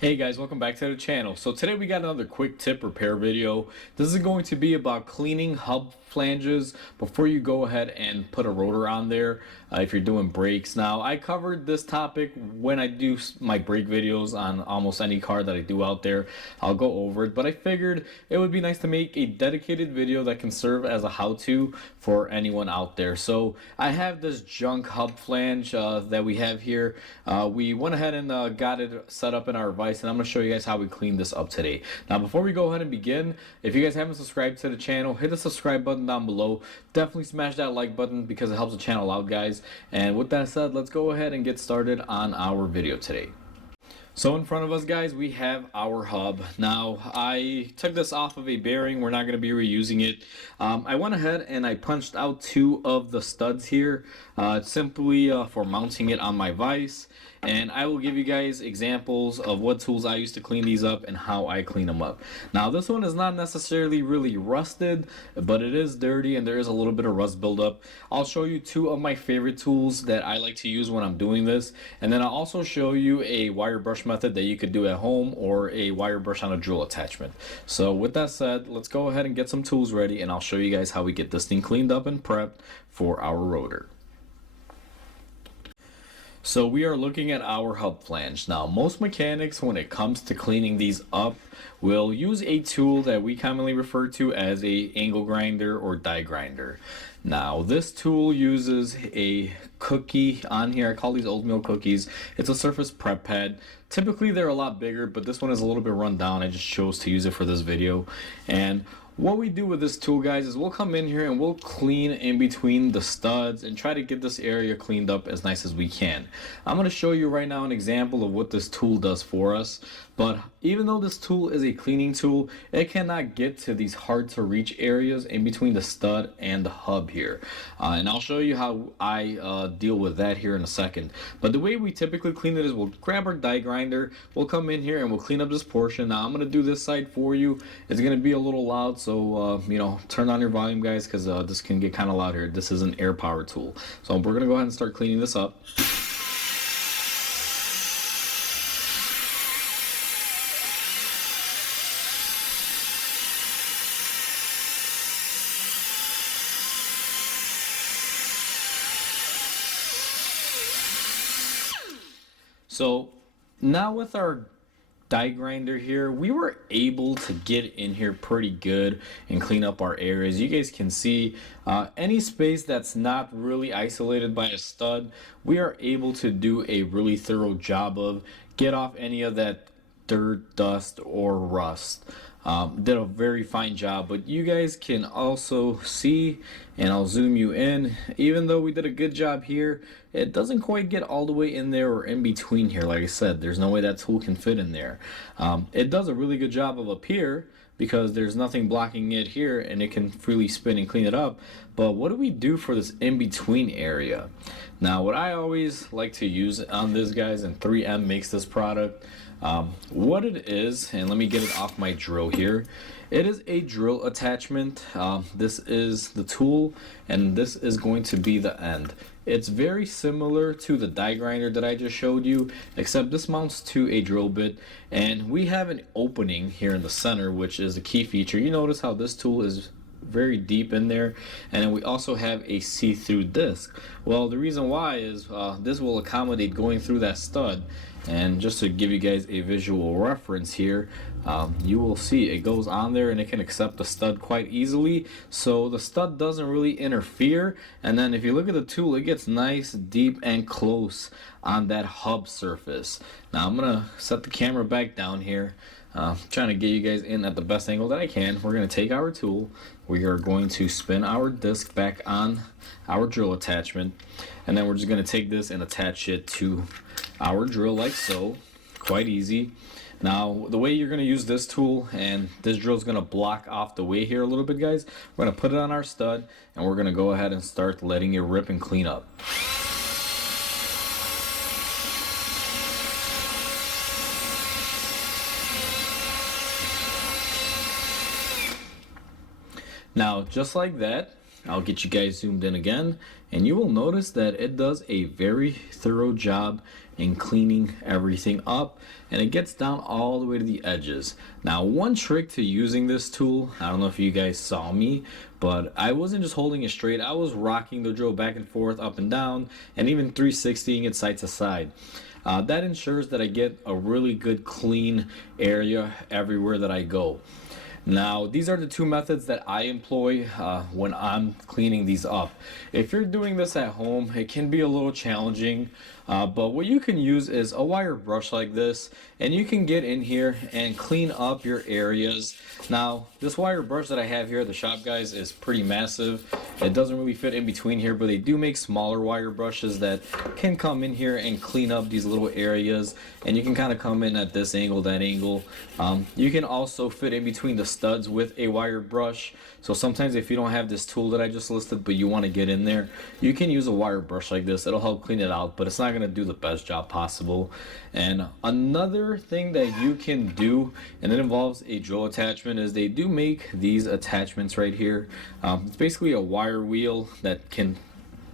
Hey guys, welcome back to the channel. So today we got another quick tip repair video. This is going to be about cleaning hub flanges before you go ahead and put a rotor on there if you're doing brakes. Now I covered this topic when I do my brake videos on almost any car that I do out there. I'll go over it, but I figured it would be nice to make a dedicated video that can serve as a how-to for anyone out there. So I have this junk hub flange that we have here. We went ahead and got it set up in our vise, and I'm going to show you guys how we clean this up today. Now before we go ahead and begin, if you guys haven't subscribed to the channel, hit the subscribe button down below. Definitely smash that like button because it helps the channel out, guys. And with that said, let's go ahead and get started on our video today. So in front of us, guys, we have our hub. Now I took this off of a bearing. We're not going to be reusing it. I went ahead and I punched out two of the studs here simply for mounting it on my vise, and I will give you guys examples of what tools I use to clean these up and how I clean them up. Now this one is not necessarily really rusted, but it is dirty and there is a little bit of rust buildup. I'll show you two of my favorite tools that I like to use when I'm doing this, and then I'll also show you a wire brush method that you could do at home or a wire brush on a drill attachment. So with that said, let's go ahead and get some tools ready, and I'll show you guys how we get this thing cleaned up and prepped for our rotor. So we are looking at our hub flange. Now most mechanics, when it comes to cleaning these up, will use a tool that we commonly refer to as a angle grinder or die grinder. Now this tool uses a cookie on here. I call these oatmeal cookies. It's a surface prep pad. Typically they're a lot bigger, but this one is a little bit run down. I just chose to use it for this video. And what we do with this tool, guys, is we'll come in here and we'll clean in between the studs and try to get this area cleaned up as nice as we can. I'm going to show you right now an example of what this tool does for us. But even though this tool is a cleaning tool, it cannot get to these hard to reach areas in between the stud and the hub here. And I'll show you how I deal with that here in a second. But the way we typically clean it is we'll grab our die grinder, we'll come in here and we'll clean up this portion. Now I'm going to do this side for you. It's going to be a little loud, so turn on your volume, guys, because this can get kind of loud here. This is an air power tool. So we're going to go ahead and start cleaning this up. So now with our die grinder here, we were able to get in here pretty good and clean up our areas. You guys can see any space that's not really isolated by a stud, we are able to do a really thorough job of get off any of that dirt, dust, or rust. Did a very fine job, but you guys can also see, and I'll zoom you in, even though we did a good job here, it doesn't quite get all the way in there or in between here. Like I said, there's no way that tool can fit in there. It does a really good job of up here because there's nothing blocking it here and it can freely spin and clean it up. But what do we do for this in-between area? Now what I always like to use on this, guys, and 3M makes this product, what it is, and let me get it off my drill here. It is a drill attachment. This is the tool and this is going to be the end. It's very similar to the die grinder that I just showed you, except this mounts to a drill bit, and we have an opening here in the center, which is a key feature. You notice how this tool is very deep in there, and then we also have a see-through disc. Well, the reason why is this will accommodate going through that stud. And just to give you guys a visual reference here, you will see it goes on there and it can accept the stud quite easily, so the stud doesn't really interfere. And then if you look at the tool, it gets nice, deep, and close on that hub surface. Now I'm gonna set the camera back down here, trying to get you guys in at the best angle that I can. We're gonna take our tool, we are going to spin our disc back on our drill attachment, and then we're just gonna take this and attach it to our drill like so. Quite easy. Now the way you're going to use this tool, and this drill is going to block off the way here a little bit, guys, we're going to put it on our stud and we're going to go ahead and start letting it rip and clean up. Now just like that, I'll get you guys zoomed in again, and you will notice that it does a very thorough job in cleaning everything up, and it gets down all the way to the edges. Now, one trick to using this tool, I don't know if you guys saw me, but I wasn't just holding it straight, I was rocking the drill back and forth, up and down, and even 360ing it side to side. That ensures that I get a really good clean area everywhere that I go. Now, these are the two methods that I employ when I'm cleaning these up. If you're doing this at home, it can be a little challenging, but what you can use is a wire brush like this, and you can get in here and clean up your areas. Now, this wire brush that I have here at the shop, guys, is pretty massive. It doesn't really fit in between here, but they do make smaller wire brushes that can come in here and clean up these little areas, and you can kind of come in at this angle, that angle. You can also fit in between the studs with a wire brush. So sometimes if you don't have this tool that I just listed, but you want to get in there, you can use a wire brush like this. It'll help clean it out, but it's not going to do the best job possible. And another thing that you can do, and it involves a drill attachment, is they do make these attachments right here. It's basically a wire wheel that can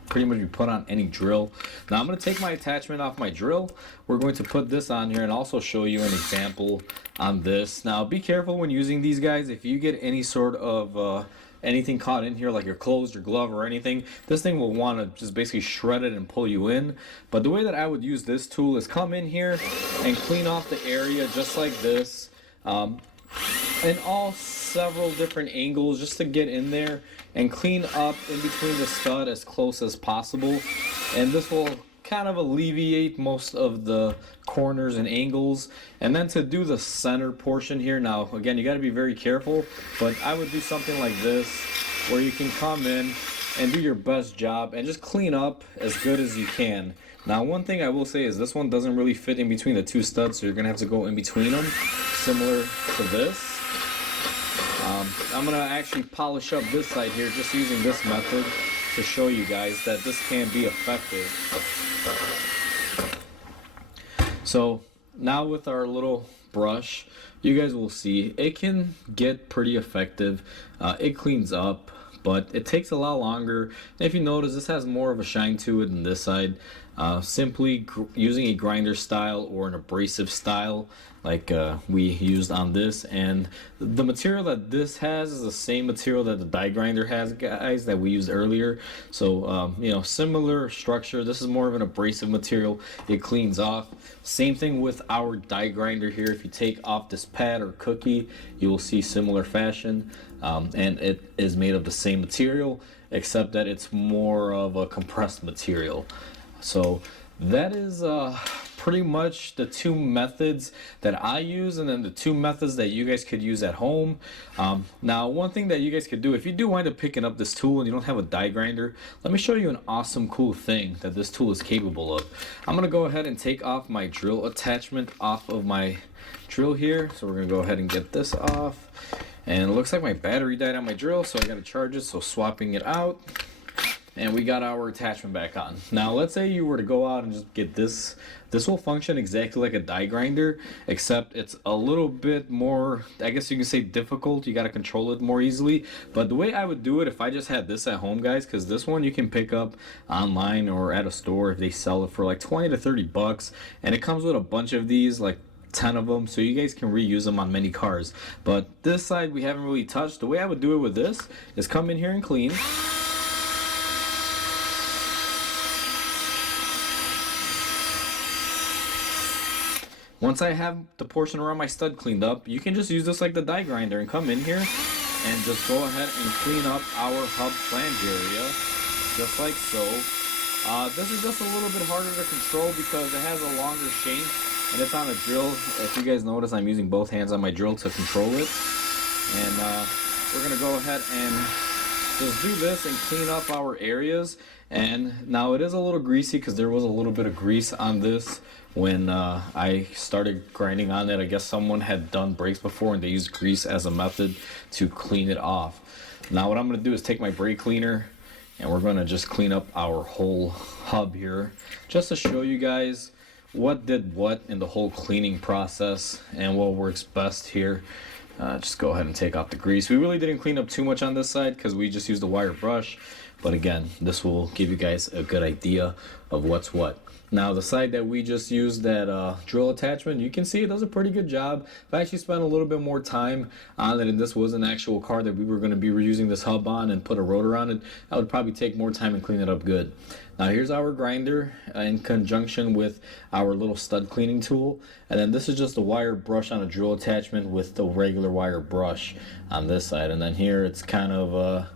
pretty much be put on any drill. Now I'm going to take my attachment off my drill. We're going to put this on here and also show you an example on this. Now be careful when using these, guys. If you get any sort of anything caught in here, like your clothes, your glove, or anything, this thing will want to just basically shred it and pull you in. But the way that I would use this tool is come in here and clean off the area just like this, in all several different angles, just to get in there and clean up in between the stud as close as possible. And this will kind of alleviate most of the corners and angles. And then to do the center portion here, now again, you got to be very careful, but I would do something like this where you can come in and do your best job and just clean up as good as you can. Now, one thing I will say is this one doesn't really fit in between the two studs, so you're gonna have to go in between them, similar to this. I'm gonna actually polish up this side here just using this method to show you guys that this can be effective. So now with our little brush, you guys will see it can get pretty effective. It cleans up, but it takes a lot longer. And if you notice, this has more of a shine to it than this side. Simply using a grinder style or an abrasive style like we used on this, and the material that this has is the same material that the die grinder has, guys, that we used earlier. So you know, similar structure. This is more of an abrasive material. It cleans off. Same thing with our die grinder here. If you take off this pad or cookie, you will see similar fashion, and it is made of the same material, except that it's more of a compressed material. So that is pretty much the two methods that I use, and then the two methods that you guys could use at home. Now, one thing that you guys could do, if you do wind up picking up this tool and you don't have a die grinder, let me show you an awesome cool thing that this tool is capable of. I'm gonna go ahead and take off my drill attachment off of my drill here. So we're gonna go ahead and get this off, and it looks like my battery died on my drill, so I gotta charge it. So swapping it out, and we got our attachment back on. Now let's say you were to go out and just get this. This will function exactly like a die grinder, except it's a little bit more, I guess you can say, difficult. You got to control it more easily. But the way I would do it if I just had this at home, guys, because this one you can pick up online or at a store if they sell it for like 20 to 30 bucks, and it comes with a bunch of these, like 10 of them, so you guys can reuse them on many cars. But this side we haven't really touched. The way I would do it with this is come in here and clean. Once I have the portion around my stud cleaned up, you can just use this like the die grinder and come in here and just go ahead and clean up our hub flange area, just like so. This is just a little bit harder to control because it has a longer shank and it's on a drill. If you guys notice, I'm using both hands on my drill to control it. And we're going to go ahead and just do this and clean up our areas. And now it is a little greasy because there was a little bit of grease on this when I started grinding on it. I guess someone had done brakes before and they used grease as a method to clean it off. Now what I'm going to do is take my brake cleaner and we're going to just clean up our whole hub here, just to show you guys what did what in the whole cleaning process and what works best here. Just go ahead and take off the grease. We really didn't clean up too much on this side because we just used the wire brush. But again, this will give you guys a good idea of what's what. Now the side that we just used, that drill attachment, you can see it does a pretty good job. If I actually spent a little bit more time on it and this was an actual car that we were going to be reusing this hub on and put a rotor on it, I would probably take more time and clean it up good. Now here's our grinder in conjunction with our little stud cleaning tool, and then this is just a wire brush on a drill attachment with the regular wire brush on this side. And then here it's kind of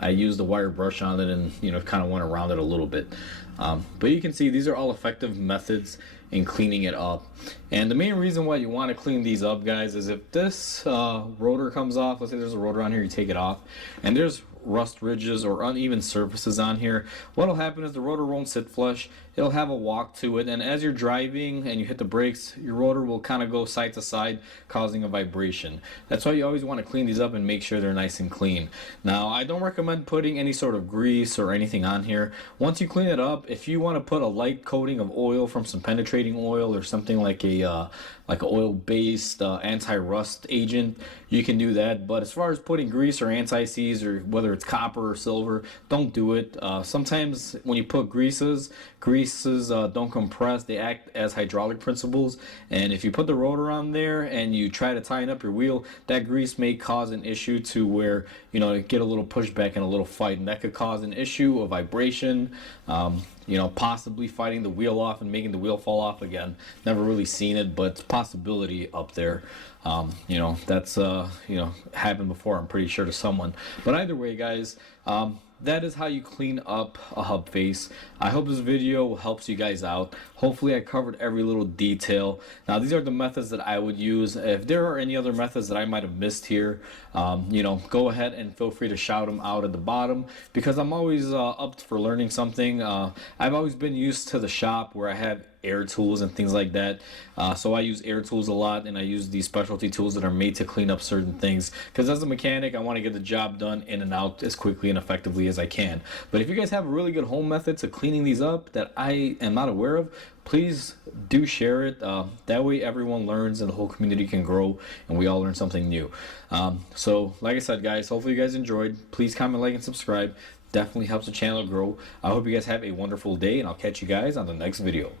I used the wire brush on it and kind of went around it a little bit. But you can see these are all effective methods in cleaning it up. And the main reason why you want to clean these up, guys, is if this rotor comes off, let's say there's a rotor on here, you take it off, and there's rust ridges or uneven surfaces on here, what'll happen is the rotor won't sit flush. It'll have a walk to it, and as you're driving and you hit the brakes, your rotor will kind of go side to side, causing a vibration. That's why you always want to clean these up and make sure they're nice and clean. Now, I don't recommend putting any sort of grease or anything on here. Once you clean it up, if you want to put a light coating of oil from some penetrating oil or something like a oil-based anti-rust agent, you can do that. But as far as putting grease or anti-seize, or whether it's copper or silver, don't do it. Sometimes when you put greases don't compress. They act as hydraulic principles, and if you put the rotor on there and you try to tighten up your wheel, that grease may cause an issue to where it get a little pushback and a little fight, and that could cause an issue of vibration, possibly fighting the wheel off and making the wheel fall off again. Never really seen it, but it's a possibility up there. That's happened before, I'm pretty sure, to someone. But either way, guys, that is how you clean up a hub face. I hope this video helps you guys out. Hopefully I covered every little detail. Now these are the methods that I would use. If there are any other methods that I might have missed here, go ahead and feel free to shout them out at the bottom, because I'm always up for learning something. I've always been used to the shop where I have air tools and things like that, so I use air tools a lot, and I use these specialty tools that are made to clean up certain things, because as a mechanic I want to get the job done in and out as quickly and effectively as I can. But if you guys have a really good home method to cleaning these up that I am not aware of, please do share it. That way everyone learns and the whole community can grow and we all learn something new. So like I said, guys, hopefully you guys enjoyed. Please comment, like, and subscribe. Definitely helps the channel grow. I hope you guys have a wonderful day, and I'll catch you guys on the next video.